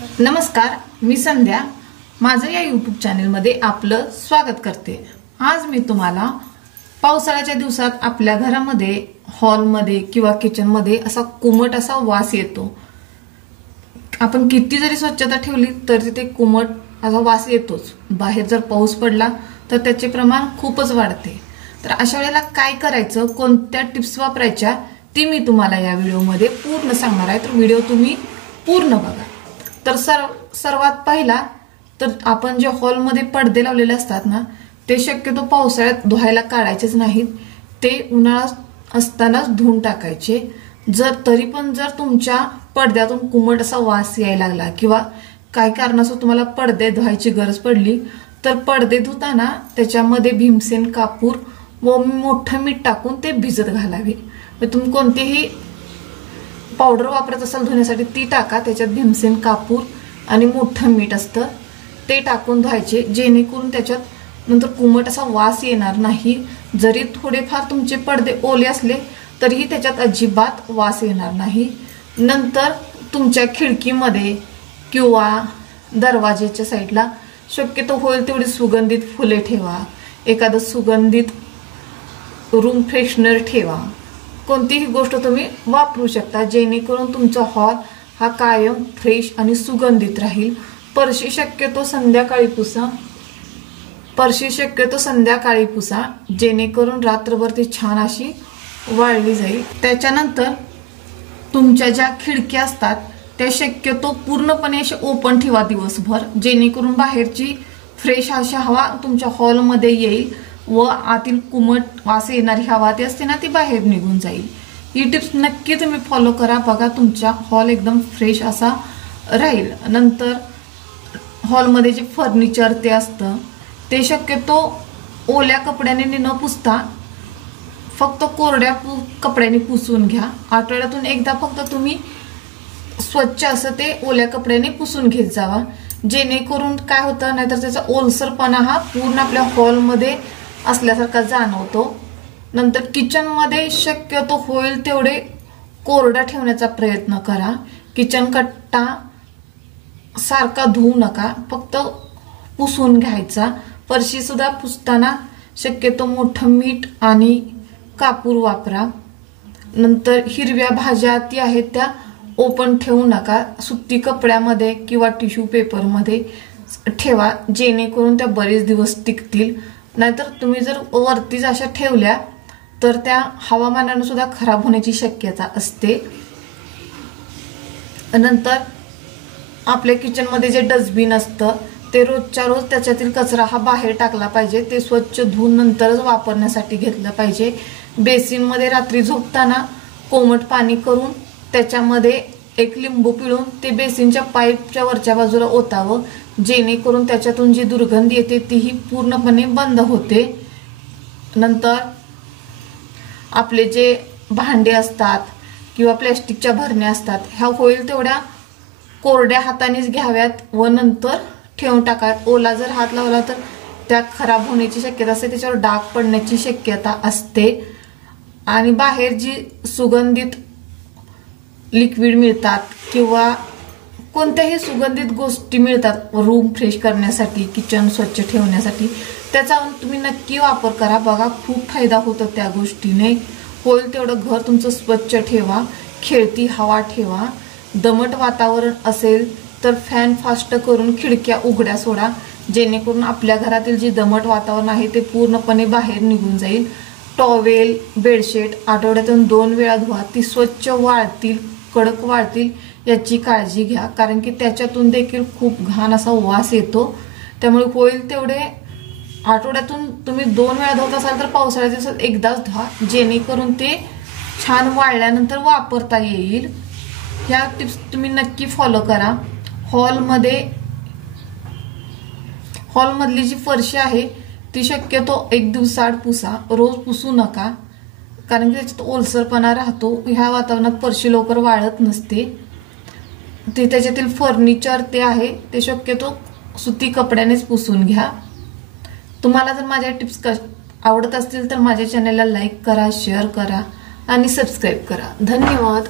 नमस्कार, मी संध्या. माझं या YouTube चॅनलमध्ये आपलं स्वागत करते. आज मी तुम्हाला पावसाळ्याच्या दिवसात आपल्या घरामध्ये हॉलमध्ये किंवा किचनमध्ये असा कोमट असा वास येतो. आपण किती जरी स्वच्छता ठेवली तर तिथे कोमट असा वास येतोच. बाहेर जर पाऊस पडला तर त्याचे प्रमाण खूपच वाढते. तर अशा वेळेला काय करायचं, कोणत्या टिप्स वापरायच्या ती मी तुम्हाला या व्हिडिओमध्ये पूर्ण सांगणार आहे. तर व्हिडिओ तुम्ही पूर्ण बघा. तर सर्वात पहिला तर आपण जे हॉलमध्ये पडदे लावलेले असतात ना, ते शक्यतो पावसाळ्यात धुवायला काढायचेच नाहीत. ते उन्हाळा असतानाच धुवून टाकायचे. तरी पण जर तुमच्या पडद्यातून कोमट असा वास यायला लागला किंवा काय कारणास्तव तुम्हाला पडदे धुवायची गरज पडली तर पडदे धुताना त्याच्यामध्ये भीमसेन कापूर व मोठं मीठ टाकून ते भिजत घालावे. तुम्ही कोणतीही पावडर वापरत असाल धुण्यासाठी ती टाका. त्याच्यात भीमसेन कापूर आणि मोठं मीठ असतं ते टाकून धुवायचे, जेणेकरून त्याच्यात नंतर कोमट असा वास येणार नाही. जरी थोडेफार तुमचे पडदे ओले असले तरीही त्याच्यात अजिबात वास येणार नाही. नंतर तुमच्या खिडकीमध्ये किंवा दरवाजेच्या साईडला शक्यतो होईल तेवढी सुगंधित फुले ठेवा. एखादं सुगंधित रूम फ्रेशनर ठेवा. कोणतीही गोष्ट तुम्ही वापरू शकता जेणेकरून तुमचा हॉल हा कायम फ्रेश आणि सुगंधित राहील. फरशी शक्यतो संध्याकाळी पुसा जेणेकरून रात्रभर ती छान अशी वाळली जाईल. त्याच्यानंतर तुमच्या ज्या खिडक्या असतात त्या शक्यतो पूर्णपणे अशा ओपन ठेवा दिवसभर, जेणेकरून बाहेरची फ्रेश अशी हवा तुमच्या हॉलमध्ये येईल व आतील कोमट वास येणारी हवा ती असते ना ती बाहेर निघून जाईल. ही टिप्स नक्की तुम्ही फॉलो करा. बघा तुमचा हॉल एकदम फ्रेश असा राहील. नंतर हॉलमध्ये जे फर्निचर ते असतं ते शक्यतो ओल्या कपड्याने न पुसता फक्त कोरड्या कपड्याने पुसून घ्या. आठवड्यातून एकदा फक्त तुम्ही स्वच्छ असं ते ओल्या कपड्याने पुसून घेत जावा, जेणेकरून काय होतं नाहीतर त्याचा ओलसरपणा हा पूर्ण आपल्या हॉलमध्ये असल्यासारखा जाणवतो. नंतर किचनमध्ये शक्यतो होईल तेवढे कोरडा ठेवण्याचा प्रयत्न करा. किचन कट्टा सारखा धुवू नका, फक्त पुसून घ्यायचा. फरशी सुद्धा पुसताना शक्यतो मोठं मीठ आणि कापूर वापरा. नंतर हिरव्या भाज्या ती आहेत त्या ओपन ठेवू नका. सुती कपड्यामध्ये किंवा टिश्यू पेपरमध्ये ठेवा, जेणेकरून त्या बरेच दिवस टिकतील. नाहीतर तुम्ही जर वरतीच अशा ठेवल्या तर त्या हवामानाने सुद्धा खराब होण्याची शक्यता असते. नंतर आपल्या किचनमध्ये जे डस्टबिन असतं ते रोजच्या रोज त्याच्यातील कचरा हा बाहेर टाकला पाहिजे. ते स्वच्छ धुवून नंतरच वापरण्यासाठी घेतलं पाहिजे. बेसिनमध्ये रात्री झोपताना कोमट पाणी करून त्याच्यामध्ये एक लिंबू पिळून ते बेसिनच्या पाईपच्या वरच्या बाजूला ओतावं, जेणेकरून त्याच्यातून जी दुर्गंधी येते तीही पूर्णपणे बंद होते. नंतर आपले जे भांडे असतात किंवा प्लॅस्टिकच्या भरण्या असतात ह्या होईल तेवढ्या कोरड्या हातानेच घ्याव्यात व नंतर ठेवून टाकाव्यात. ओला जर हात लावला तर त्या खराब होण्याची शक्यता असते, त्याच्यावर डाग पडण्याची शक्यता असते. आणि बाहेर जी सुगंधित लिक्विड मिळतात किंवा कोणत्याही सुगंधित गोष्टी मिळतात रूम फ्रेश करण्यासाठी, किचन स्वच्छ ठेवण्यासाठी, त्याचा तुम्ही नक्की वापर करा. बघा खूप फायदा होतो त्या गोष्टीने. होईल तेवढं घर तुमचं स्वच्छ ठेवा, खेळती हवा ठेवा. दमट वातावरण असेल तर फॅन फास्ट करून खिडक्या उघड्या सोडा, जेणेकरून आपल्या घरातील जे दमट वातावरण आहे ते पूर्णपणे बाहेर निघून जाईल. टॉवेल बेडशीट आठवड्यातून 2 वेळा धुवा. ती स्वच्छ वाळतील, कडक वाळतील याची काळजी घ्या, कारण की त्याच्यातून देखील खूप घाण असा वास येतो. त्यामुळे होईल तेवढे आठवड्यातून तुम्ही 2 वेळा धुवत असाल तर पावसाळ्याच्या दिवसात एकदाच धुवा, जेणेकरून ते छान वाळल्यानंतर वापरता येईल. ह्या टिप्स तुम्ही नक्की फॉलो करा. हॉलमधली जी फरशी आहे ती शक्यतो एक दिवसाआड पुसा, रोज पुसू नका, कारण की त्याच्यात ओलसरपणा राहतो. ह्या वातावरणात फरशी लवकर वाळत नसते. ते त्याच्यातील फर्निचर ते आहे ते शक्यतो सुती कपड्यानेच पुसून घ्या. तुम्हाला जर माझ्या टिप्स आवडत असतील तर माझ्या चॅनलला लाईक करा, शेअर करा आणि सबस्क्राईब करा. धन्यवाद.